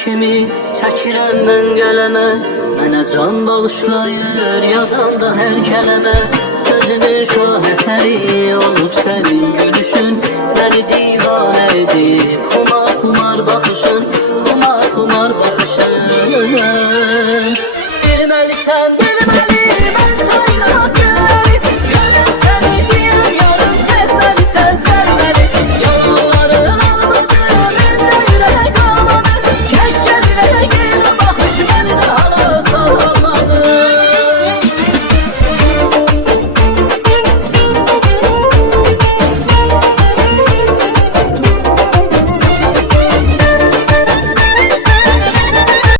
kimi çəkirəm mən qələmə. Mənə can bağışlayır yazanda hər kələmə. Sözümün şah əsəri olub sənin gülüşün.